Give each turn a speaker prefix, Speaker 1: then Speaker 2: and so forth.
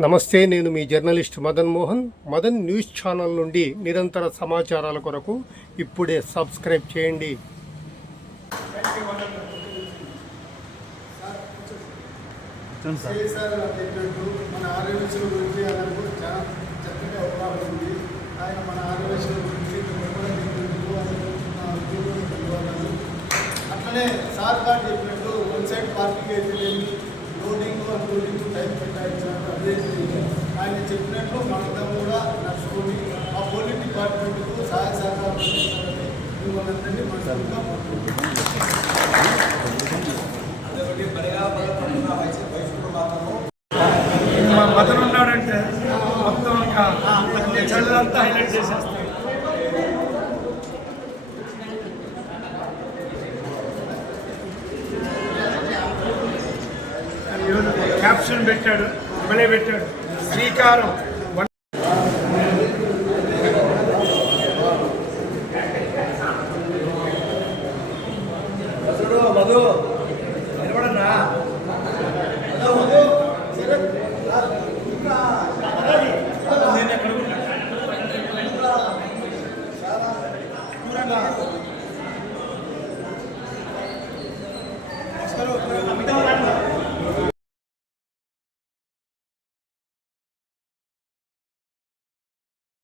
Speaker 1: నమస్తే నేను మీ journalist Madan Mohan. Madan news channel నుండి నిరంతర సమాచారాల కొరకు ఇప్పుడే సబ్స్క్రైబ్ చేయండి.
Speaker 2: అట్లనే సార్ గారు చెప్పినట్టు వన్ సైడ్ పార్కింగ్ అయితేనేమి లోడింగ్ అన్లోడింగ్ టైం కేటాయించారు. అదే ఆయన చెప్పినట్లు మనంతా కూడా నడుచుకొని ఆ పోలీస్ డిపార్ట్మెంట్కు సహాయ సహకారం అందించాలని మిమ్మల్ని మనసుగా
Speaker 3: మదన్ ఉన్నాడంటే మొత్తం ఇంకా హైలైట్ చేసేస్తాం క్యాప్షన్ పెట్టాడు. మొదలుపెట్టాడు శ్రీకారం. మధు.